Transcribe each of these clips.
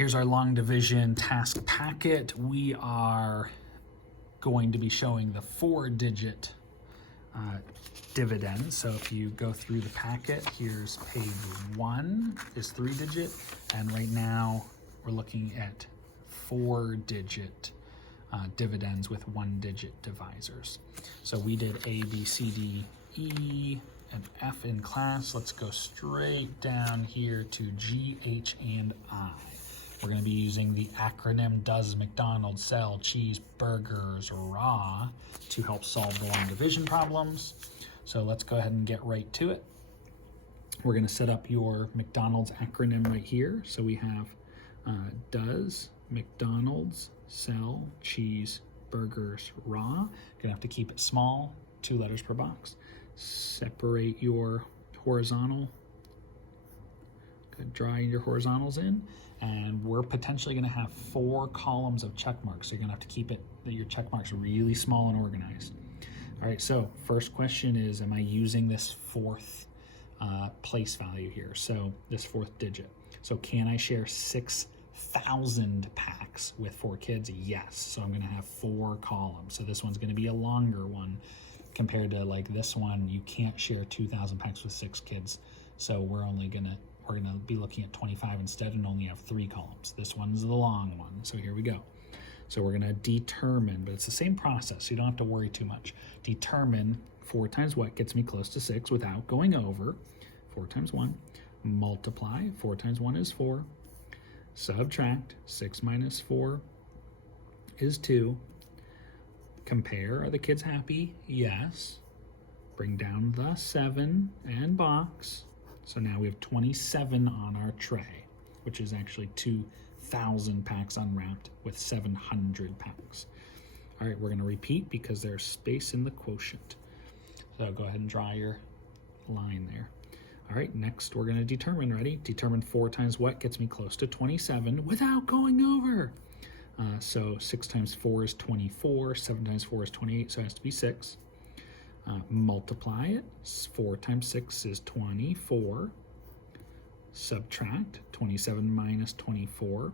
Here's our long division task packet. We are going to be showing the 4-digit dividend. So if you go through the packet, here's page 1 is 3-digit, and right now we're looking at 4-digit dividends with 1-digit divisors. So we did A, B, C, D, E, and F in class. Let's go straight down here to G, H, and I. We're going to be using the acronym DOES McDonald's Sell Cheeseburgers Raw to help solve the long division problems. So let's go ahead and get right to it. We're going to set up your McDonald's acronym right here. So we have DOES McDonald's Sell Cheeseburgers Raw. You're going to have to keep it small, 2 letters per box. Separate your horizontal. Draw your horizontals in, and we're potentially going to have 4 columns of check marks. So you're going to have to keep your check marks really small and organized. All right, so first question is, am I using this 4th place value here? So this 4th digit. So can I share 6,000 packs with 4 kids? Yes. So I'm going to have 4 columns. So this one's going to be a longer one compared to like this one. You can't share 2,000 packs with 6 kids. So we're going to be looking at 25 instead and only have 3 columns. This one's the long one. So here we go. So we're going to determine, but it's the same process. So you don't have to worry too much. Determine 4 times what gets me close to 6 without going over. 4 times 1. Multiply. 4 times 1 is 4. Subtract. 6 minus 4 is 2. Compare. Are the kids happy? Yes. Bring down the 7 and box. So now we have 27 on our tray, which is actually 2,000 packs unwrapped with 700 packs. All right, we're going to repeat because there's space in the quotient. So go ahead and draw your line there. All right, next we're going to determine, ready? Determine 4 times what gets me close to 27 without going over. So 6 times 4 is 24, 7 times 4 is 28, so it has to be 6. Multiply it. 4 times 6 is 24. Subtract. 27 minus 24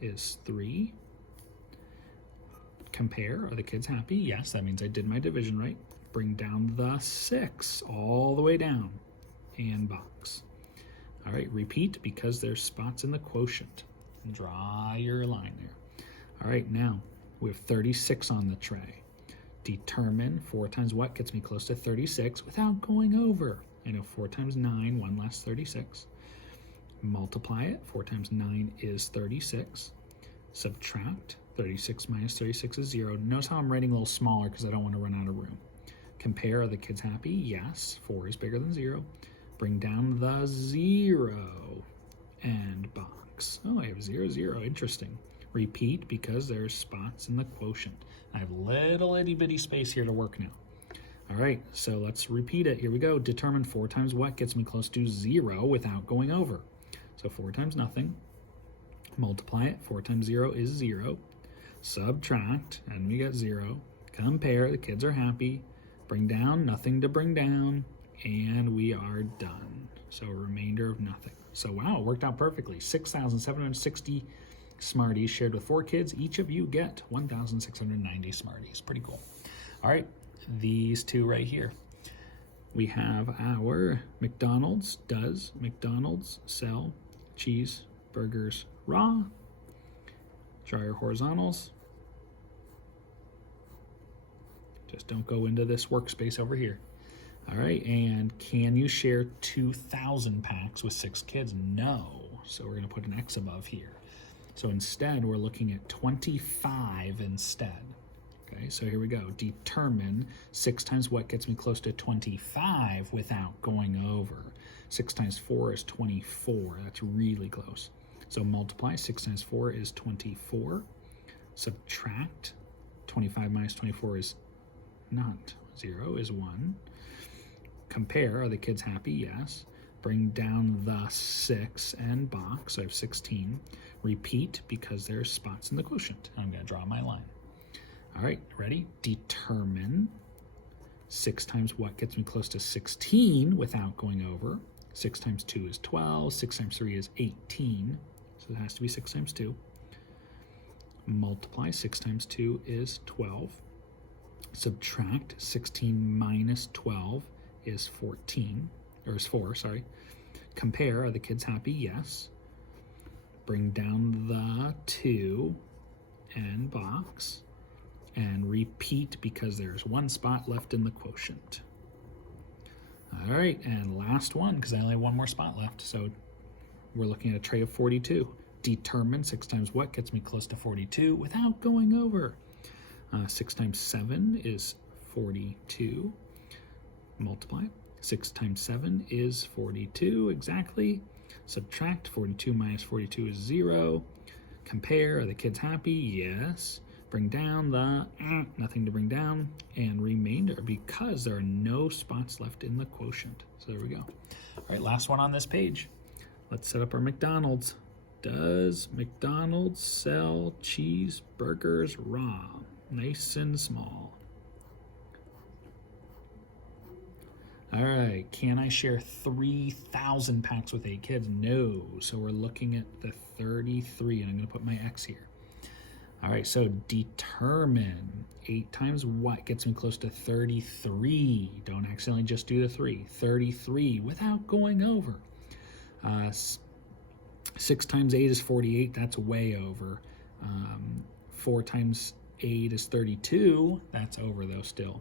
is 3. Compare. Are the kids happy? Yes, that means I did my division right. Bring down the 6 all the way down and box. All right, repeat because there's spots in the quotient. Draw your line there. All right, now we have 36 on the tray. Determine 4 times what gets me close to 36 without going over. I know 4 times 9, 1 less 36. Multiply it. 4 times 9 is 36. Subtract. 36 minus 36 is 0. Notice how I'm writing a little smaller because I don't want to run out of room. Compare. Are the kids happy? Yes. 4 is bigger than 0. Bring down the 0 and box. Oh, I have 0, 0. Interesting. Repeat because there's spots in the quotient. I have little itty bitty space here to work now. All right, so let's repeat it. Here we go. Determine 4 times what gets me close to 0 without going over. So 4 times nothing. Multiply it. 4 times 0 is 0. Subtract, and we get 0. Compare. The kids are happy. Bring down, nothing to bring down, and we are done. So a remainder of nothing. So wow, it worked out perfectly. 6,760 Smarties shared with 4 kids. Each of you get 1,690 Smarties. Pretty cool. All right, these 2 right here. We have our McDonald's DOES McDonald's Sell Cheeseburgers Raw. Draw your horizontals. Just don't go into this workspace over here. All right, and can you share 2,000 packs with 6 kids? No. So we're going to put an X above here. So instead, we're looking at 25 instead. Okay, so here we go. Determine 6 times what gets me close to 25 without going over. 6 times 4 is 24. That's really close. So multiply. 6 times 4 is 24. Subtract. 25 minus 24 is not 0, is 1. Compare. Are the kids happy? Yes. Bring down the 6 and box. So I have 16. Repeat because there's spots in the quotient. I'm going to draw my line. All right, ready? Determine 6 times what gets me close to 16 without going over. 6 times 2 is 12. 6 times 3 is 18. So it has to be 6 times 2. Multiply, 6 times 2 is 12. Subtract, 16 minus 12 is 14, or is 4, sorry. Compare, are the kids happy? Yes. Bring down the 2 and box, and repeat because there's one spot left in the quotient. All right, and last one, because I only have one more spot left, so we're looking at a tray of 42. Determine 6 times what gets me close to 42 without going over. 6 times 7 is 42. Multiply. 6 times 7 is 42, exactly. Subtract, 42 minus 42 is 0. Compare, are the kids happy? Yes. Bring down the, nothing to bring down, and remainder because there are no spots left in the quotient. So there we go. All right, last one on this page. Let's set up our McDonald's. Does McDonald's sell cheeseburgers raw? Nice and small. All right, can I share 3,000 packs with 8 kids? No, so we're looking at the 33, and I'm gonna put my X here. All right, so determine 8 times what gets me close to 33. Don't accidentally just do the 3. 33 without going over. 6 times 8 is 48, that's way over. 4 times 8 is 32, that's over though still.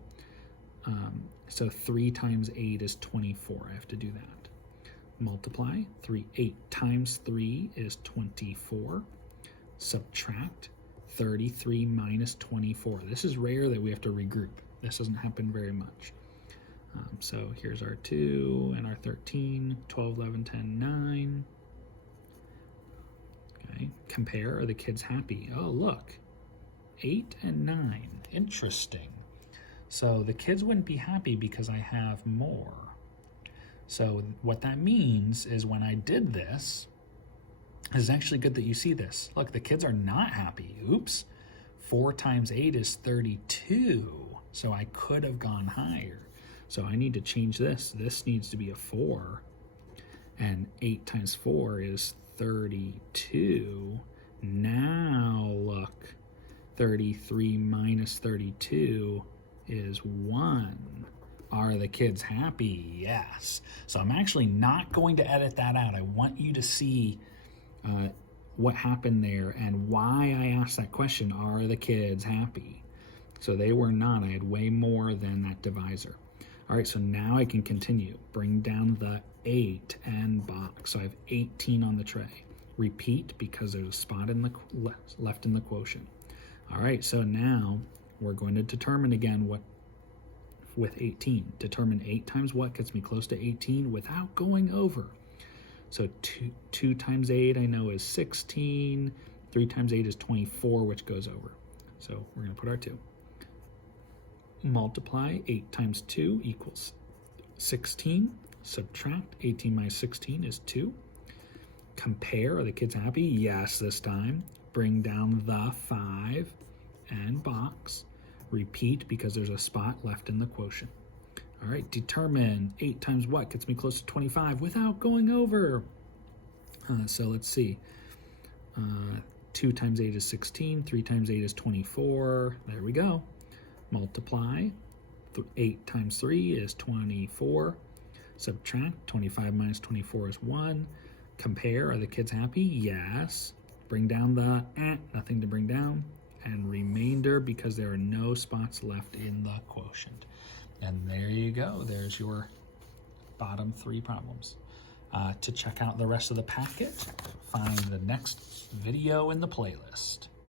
So 3 times 8 is 24, I have to do that. Multiply, 8 times 3 is 24. Subtract, 33 minus 24. This is rare that we have to regroup. This doesn't happen very much. So here's our 2 and our 13, 12, 11, 10, 9. Okay, compare, are the kids happy? Oh, look, 8 and 9, interesting. So the kids wouldn't be happy because I have more. So what that means is when I did this, it's actually good that you see this. Look, the kids are not happy. Oops. 4 times 8 is 32. So I could have gone higher. So I need to change this. This needs to be a 4. And 8 times 4 is 32. Now look, 33 minus 32 is 1. Are the kids happy? Yes. So I'm actually not going to edit that out. I want you to see what happened there and why I asked that question. Are the kids happy? So they were not. I had way more than that divisor. All right, so now I can continue. Bring down the 8 and box. So I have 18 on the tray. Repeat because there's a spot in the left in the quotient. All right, so now we're going to determine again what with 18. Determine 8 times what gets me close to 18 without going over. So 2 times 8 I know is 16. 3 times 8 is 24, which goes over. So we're going to put our 2. Multiply 8 times 2 equals 16. Subtract 18 minus 16 is 2. Compare, are the kids happy? Yes, this time. Bring down the 5 and box. Repeat because there's a spot left in the quotient. All right, determine 8 times what gets me close to 25 without going over. So let's see. 2 times 8 is 16. 3 times 8 is 24. There we go. Multiply. 8 times 3 is 24. Subtract. 25 minus 24 is 1. Compare. Are the kids happy? Yes. Bring down the nothing to bring down. And remainder because there are no spots left in the quotient. And there you go. There's your bottom 3 problems. To check out the rest of the packet, find the next video in the playlist.